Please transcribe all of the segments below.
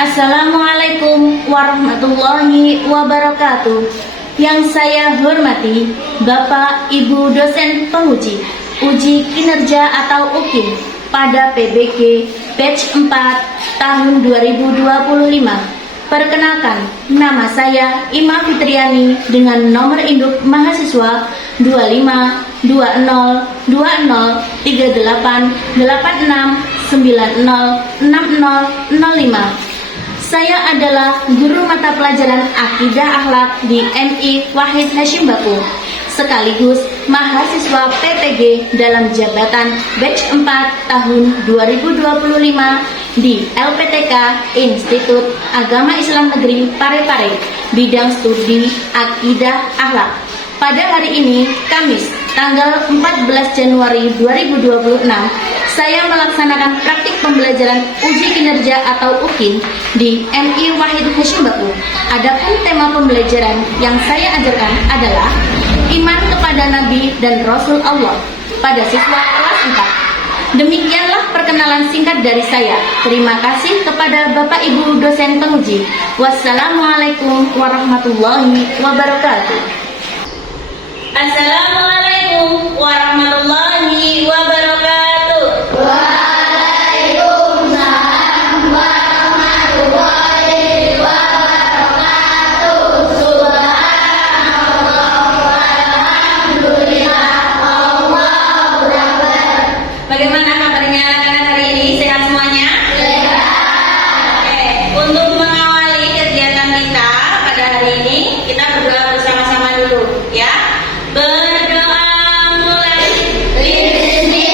Assalamualaikum warahmatullahi wabarakatuh. Yang saya hormati Bapak Ibu dosen penguji uji kinerja atau UKIN pada PBG batch 4 tahun 2025. Perkenalkan, nama saya Ima Fitriani dengan nomor induk mahasiswa 25203886906005. Saya adalah guru mata pelajaran Akidah Akhlak di MI Wahid Hashim Baqo, sekaligus mahasiswa PPG dalam jabatan batch 4 tahun 2025 di LPTK Institut Agama Islam Negeri Parepare, bidang studi Akidah Akhlak. Pada hari ini, Kamis, tanggal 14 Januari 2026, saya melaksanakan praktik pembelajaran uji kinerja atau UKIN di MI Wahid Hashim Baqo. Adapun tema pembelajaran yang saya ajarkan adalah iman kepada Nabi dan Rasul Allah pada siswa kelas 4. Demikianlah perkenalan singkat dari saya. Terima kasih kepada Bapak Ibu dosen penguji. Wassalamualaikum warahmatullahi wabarakatuh. Assalamualaikum warahmatullahi wabarakatuh. Waalaikumsalam warahmatullahi wabarakatuh. Subhanallah walhamdulillah Allahu akbar. Bagaimana kabarnya anak-anak hari ini? Sehat semuanya? Sehat. Oke, untuk mengawali kegiatan kita pada hari ini, kita berdoa bersama-sama dulu, ya. Berdoa mulai. Bismillah.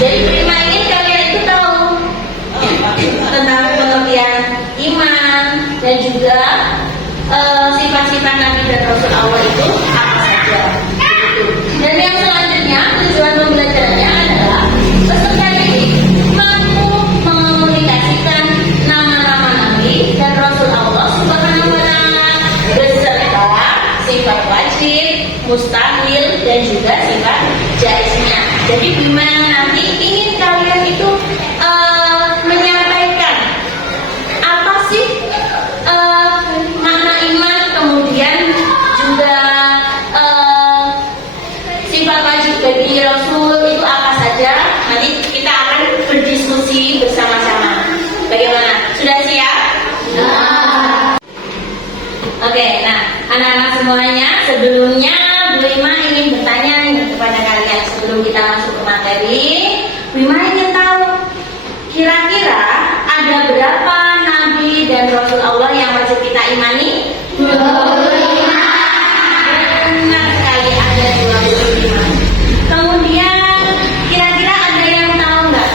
Jadi prima ini kalian itu tahu tentang pengertian iman dan juga sifat-sifat Nabi dan Rasul Allah itu apa saja. Dan yang selanjutnya tujuan pembelajarannya adalah peserta ini mampu mengomunikasikan nama-nama Nabi dan Rasul Allah Subhanahu wa Ta'ala beserta sifat wajib, mustahil dan juga sifat jaiznya. Jadi gimana nanti ingin kalian itu menyampaikan apa sih makna iman, kemudian juga sifat wajib bagi Rasul itu apa saja. Nanti kita akan berdiskusi bersama-sama. Bagaimana? Sudah siap? Oke, nah anak-anak semuanya, sebelumnya Bu Ima ingin bertanya nih kepada kalian sebelum kita masuk ke materi. Bu Ima ingin tahu kira-kira ada berapa Nabi dan Rasul Allah yang wajib kita imani? 25. Benar sekali, ada 25. Kemudian kira-kira ada yang tahu nggak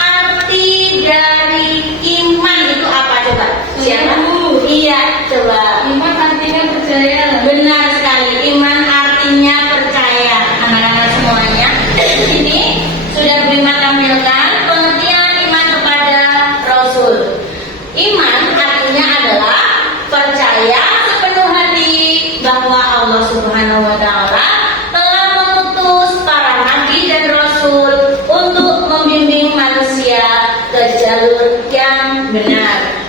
arti dari iman itu apa? Coba siapa? Iya, coba. Iman artinya percaya. Benar sekali, iman artinya percaya. Anak-anak semuanya, di sini sudah Bima tampilkan pengertian iman kepada Rasul. Iman artinya adalah percaya sepenuh hati bahwa Allah Subhanahu wa Ta'ala telah mengutus para nabi dan rasul untuk membimbing manusia ke jalur yang benar.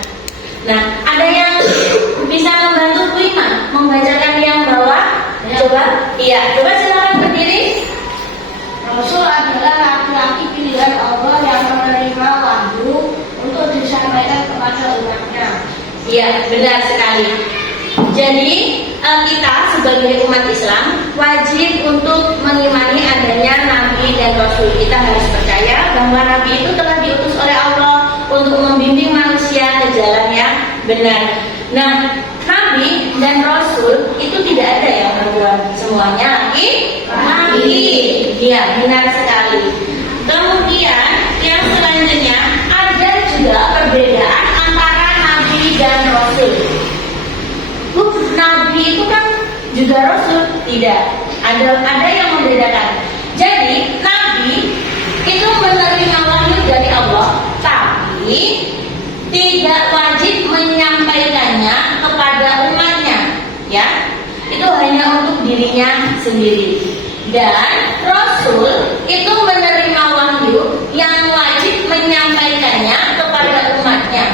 Nah, ada yang bisa membantu Bu Ima membacakan yang bawah? Coba, iya, coba silakan berdiri. Rasul adalah laki-laki pilihan Allah yang menerima wahyu untuk disampaikan kepada umatnya. Iya, benar sekali. Jadi kita sebagai umat Islam wajib untuk mengimani adanya Nabi dan Rasul. Kita harus percaya bahwa Nabi itu telah diutus oleh Allah untuk membimbing manusia ke jalan yang benar. Nah, Nabi dan Rasul itu tidak ada yang perempuan, semuanya laki. Iya, benar sekali. Kemudian yang selanjutnya ada juga perbedaan antara Nabi dan Rasul. Nabi itu kan juga Rasul, tidak. Ada yang membedakan. Jadi Nabi itu menerima wahyu dari Allah, tapi tidak wajib menyampaikannya kepada umatnya, ya. Itu hanya untuk dirinya sendiri. Dan Rasul itu menerima wahyu yang wajib menyampaikannya kepada umatnya.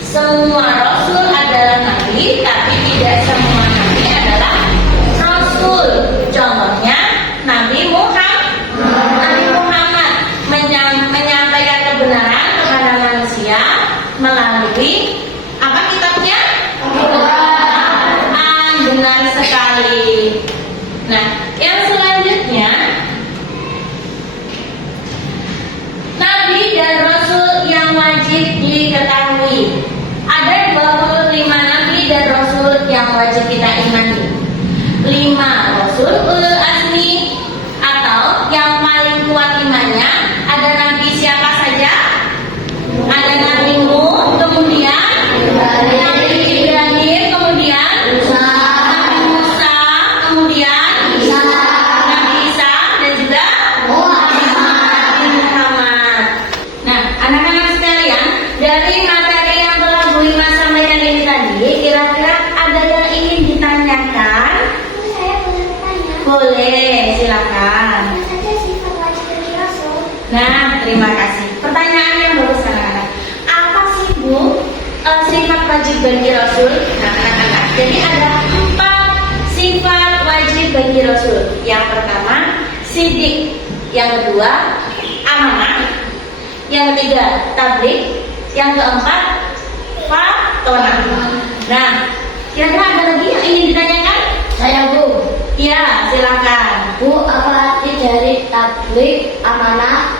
Semua Rasul adalah Nabi, tapi tidak semua Nabi adalah Rasul. Contohnya Nabi Muhammad menyampaikan kebenaran kepada manusia melalui apa kitabnya? Al-Quran. Benar sekali. Nah, yang selanjutnya Nabi dan Rasul yang wajib diketahui. Ada 25 Nabi dan Rasul yang wajib kita imani. 5 Rasul ulul azmi atau yang paling kuat imannya. Ada Nabi siapa saja? Ada Nabi Nuh, kemudian Nabi Ibrahim, kemudian Nabi Musa, kemudian Nabi Isa dan juga Nabi Muhammad. Nah, anak-anak sekalian, dari materi yang telah Bu Ima sampaikan ini tadi, kira-kira ada yang ingin ditanyakan? Saya boleh bertanya. Boleh, silakan. Apa saja sifat wajib bagi Rasul? Nah, terima kasih. Pertanyaan yang bagus anak-anak. Apa sih Bu sifat wajib bagi Rasul? Nah, anak-anak. Jadi ada 4 sifat wajib bagi Rasul. Yang pertama, sidik. Yang kedua, amanah. Yang ketiga, tabligh. Yang keempat, fatonah. Nah, kira-kira ada lagi yang ingin ditanyakan? Saya Bu. Ya, silakan. Bu, apa arti dari tabligh, amanah,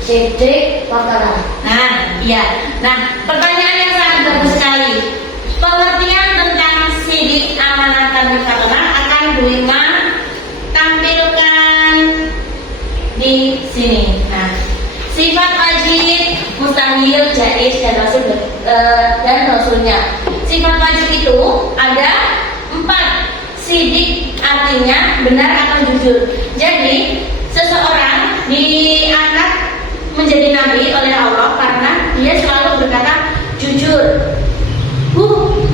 sidik, fatonah? Nah, iya. Nah, pertanyaan yang sangat bagus sekali. Pengertian tentang sidik, amanah, dan fatonah akan Bu Ima tampilkan di di sini. Nah, sifat wajib, mustahil, jaiz, dan rasulnya. Sifat wajib itu ada 4. Sidik artinya benar atau jujur. Jadi seseorang diangkat menjadi nabi oleh Allah karena dia selalu berkata jujur.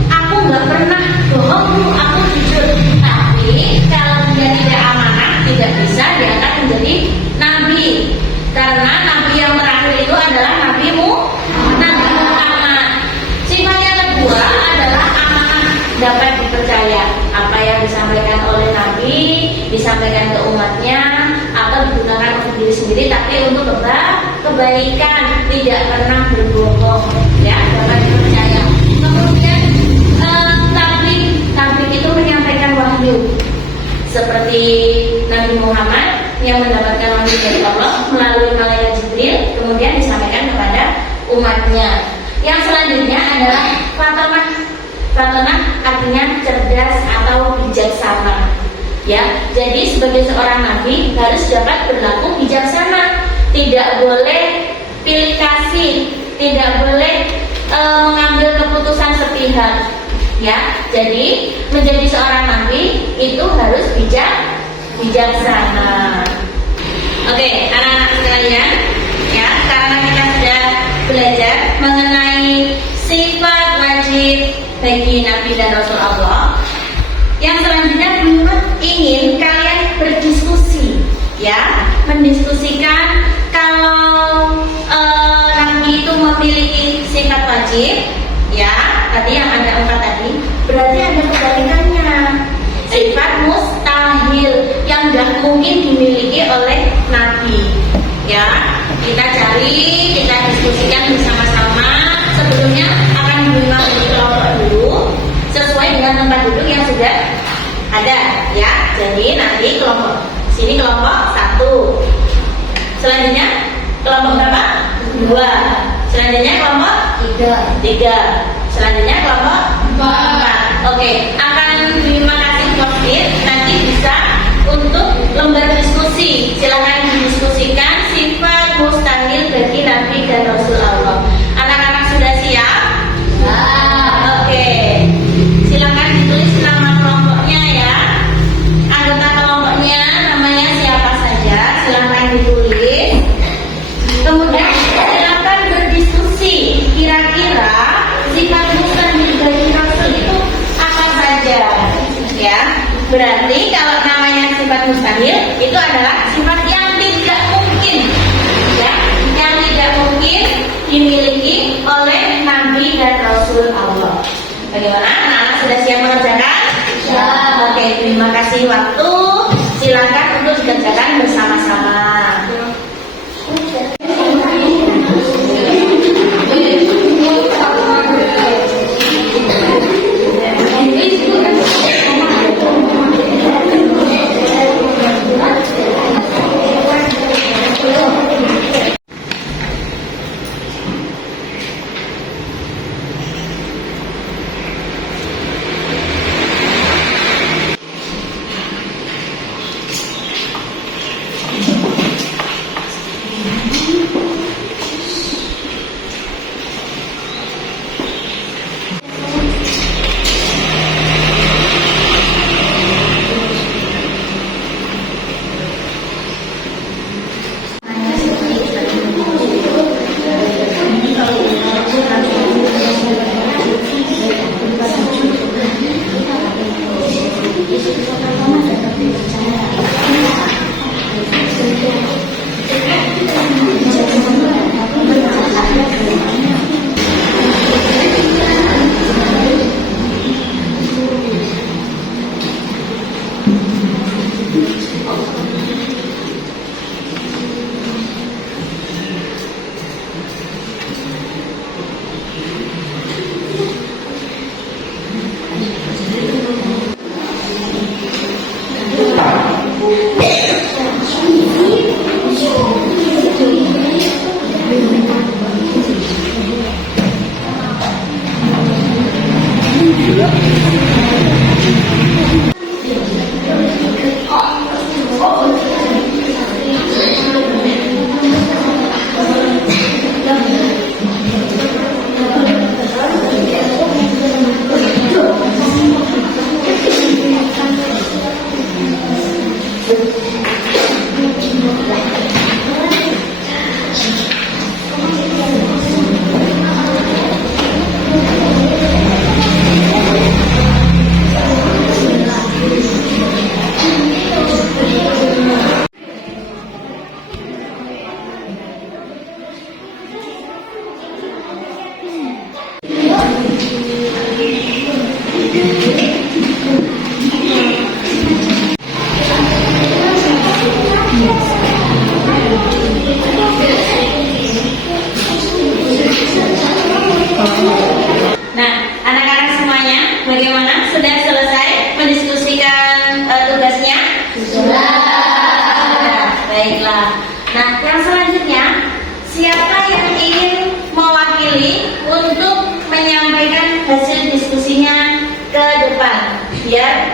Aku nggak pernah bohong, aku jujur. Tapi kalau dia tidak amanah, tidak bisa diangkat menjadi nabi. Karena nabi yang terakhir itu adalah Nabi Muhammad. Sifat yang kedua adalah amanah, dapat dipercaya. Apa yang disampaikan oleh Nabi disampaikan ke umatnya atau digunakan untuk diri sendiri, tapi untuk kebaikan, tidak pernah berbohong, ya, dapat dipercaya. Kemudian tabligh itu menyampaikan wahyu, seperti Nabi Muhammad yang mendapatkan wahyu dari Allah melalui malaikat Jibril, kemudian disampaikan kepada umatnya. Yang selanjutnya adalah fatonah. Fatonah artinya cerdas atau bijaksana. Ya, jadi sebagai seorang nabi harus dapat berlaku bijaksana, tidak boleh pilih kasih, tidak boleh mengambil keputusan sepihak. Ya, jadi menjadi seorang nabi itu harus bijaksana. Oke, anak-anak sekalian, ya, karena kita sudah belajar mengenai sifat wajib bagi Nabi dan Rasul Allah. Yang selanjutnya Bima ingin kalian berdiskusi, ya, mendiskusikan kalau Nabi itu memiliki sifat wajib, ya, tadi yang ada 4 tadi, berarti ada kebalikannya, sifat mustahil yang tidak mungkin dimiliki oleh Nabi. Ya, kita cari, kita diskusikan bersama-sama. Sebelumnya akan Bima bagi kelompok dulu sesuai dengan tempat duduk yang sudah ada, ya. Jadi nanti kelompok sini kelompok 1, selanjutnya kelompok berapa? 2, selanjutnya kelompok 3, selanjutnya kelompok 4. Oke, akan terima kasih Covid. Nanti bisa untuk lembar diskusi. Silakan didiskusikan sifat mustahil bagi Nabi dan Rasul Allah. Anak-anak sudah siap? Oke. Silakan ditulis nama kelompoknya, ya. Anggota kelompoknya namanya siapa saja, silakan ditulis. Kemudian silakan berdiskusi. Kira-kira sifat mustahil bagi Rasul itu apa saja? Ya. Berarti kalau namanya sifat mustahil itu adalah sifat yang tidak mungkin, ya, yang tidak mungkin dimiliki oleh Nabi dan Rasul Allah. Bagaimana? Anak-anak sudah siap mengerjakan? Ya. Oke, terima kasih waktu. Silakan untuk dikerjakan bersama-sama. Nah, yang selanjutnya, siapa yang ingin mewakili untuk menyampaikan hasil diskusinya ke depan biar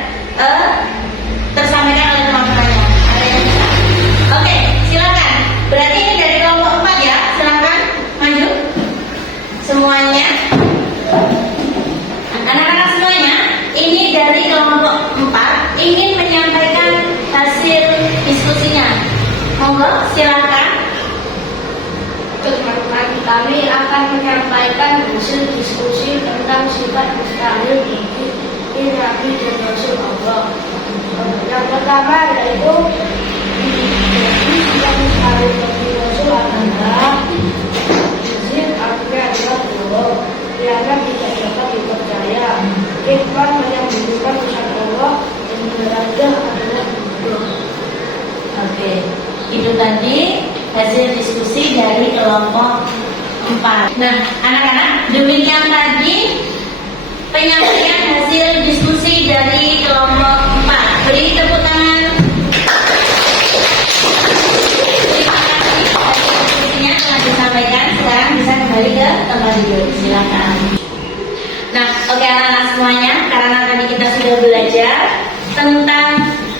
tersampaikan oleh teman-temannya? Ada yang bisa? Oke, silakan. Berarti ini dari kelompok 4 ya. Silakan maju. Semuanya. Anak-anak semuanya, ini dari kelompok 4 ingin menyampaikan hasil diskusinya. Monggo, silakan. Teman-teman, kami akan menyampaikan hasil diskusi tentang sifat mustahil di Nabi dan Rasul Allah. Yang pertama yaitu sifat mustahil bagi Rasul adalah izin, artinya adalah bohong, dianggap tidak dapat dipercaya. Hikmah menyembunyikan usaha Allah dan beradah adalah bodoh. Oke, itu tadi hasil diskusi dari kelompok 4. Nah, anak-anak, demikian tadi penyampaian hasil diskusi dari kelompok 4. Beri tepuk tangan. Terima kasih hasil diskusinya telah disampaikan. Sekarang bisa kembali ke tempat duduk. Silakan. Nah, oke anak-anak semuanya, karena tadi kita sudah belajar tentang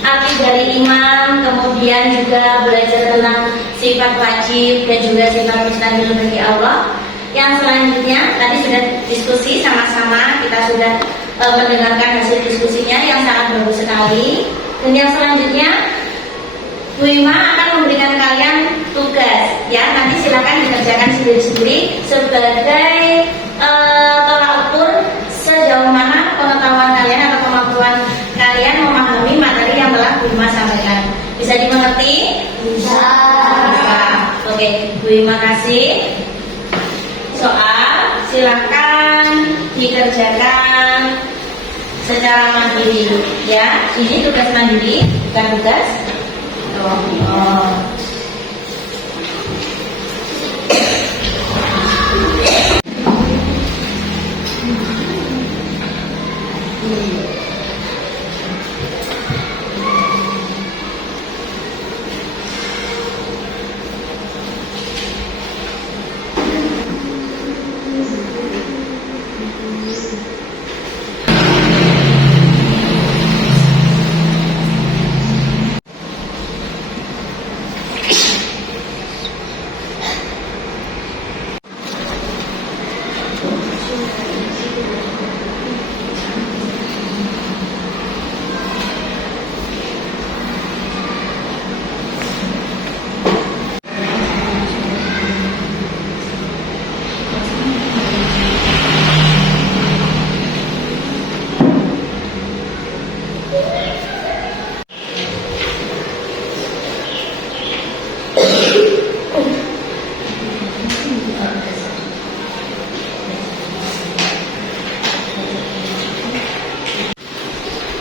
arti dari iman, kemudian juga belajar tentang sifat wajib dan juga sifat mustahil bagi Allah. Yang selanjutnya tadi sudah diskusi sama-sama, kita sudah mendengarkan hasil diskusinya yang sangat bagus sekali. Dan yang selanjutnya Bu Ima akan memberikan kalian tugas ya, nanti silakan dikerjakan sendiri-sendiri sebagai tolak ukur sejauh mana pengetahuan kalian atau kemampuan kalian memahami materi yang telah Bu Ima sampaikan. Bisa dimengerti? Bisa. Oke, Bu Ima kasih soal, silakan dikerjakan secara mandiri ya. Ini tugas mandiri, bukan tugas. Oh.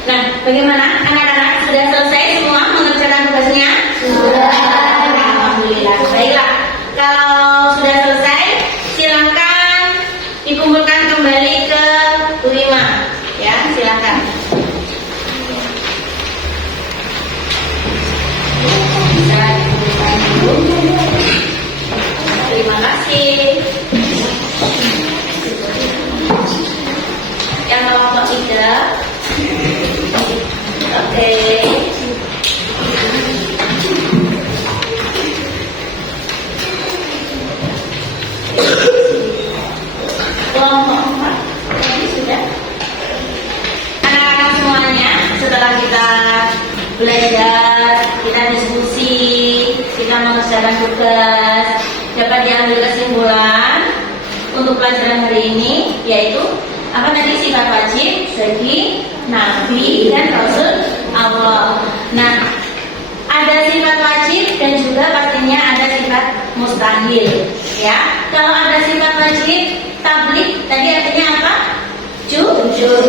Nah, bagaimana anak-anak, sudah selesai semua mengerjakan tugasnya? Sudah. Alhamdulillah. Baiklah, kalau sudah selesai, silakan dikumpulkan kembali ke Bu Ima. Ya, silakan. Bisa dikumpulkan dulu. Terima kasih. Yang kelompok 3. Oke. Kelompok 4 tadi sudah. Anak-anak semuanya, setelah kita belajar, kita diskusi, kita mengerjakan tugas, dapat diambil kesimpulan untuk pelajaran hari ini, yaitu apa tadi sifat wajib bagi Nabi dan Rasul Allah. Nah, ada sifat wajib dan juga pastinya ada sifat mustahil. Ya, kalau ada sifat wajib, tablik tadi artinya apa? Jujur.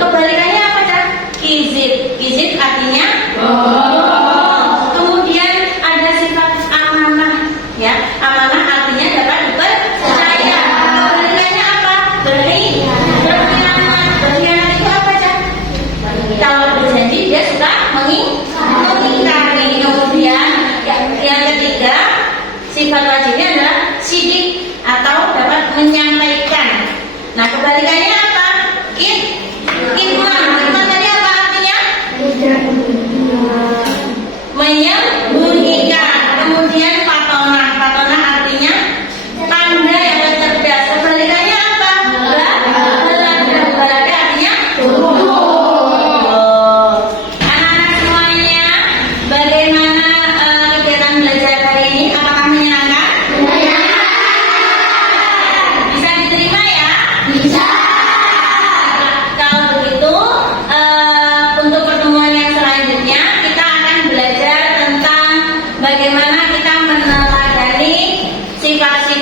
Kebalikannya apa Cak? Kizib artinya bohong. Kemudian ada sifat amanah. Ya, amanah artinya dapat dipercaya. Kebalikannya apa? Berkhianat. Berkhianat itu apa Cak? Kalau berjanji dia suka mengingkari. Kemudian yang ketiga Sifat wajibnya adalah sidik atau dapat menyampaikan. Nah, kebalikannya apa? Kitman. Kitman tadi apa artinya? Menyembunyikan. Kemudian fatona. Fatona artinya pandai atau cerdas. Kebalikannya apa? Belaga. Belaga artinya anak-anak semuanya, bagaimana kegiatan belajar hari ini? Apakah menyenangkan? Bisa diterima ya? Bisa. Kalau begitu, untuk pertemuan yang selanjutnya kita akan belajar tentang bagaimana kita meneladani sifat-sifat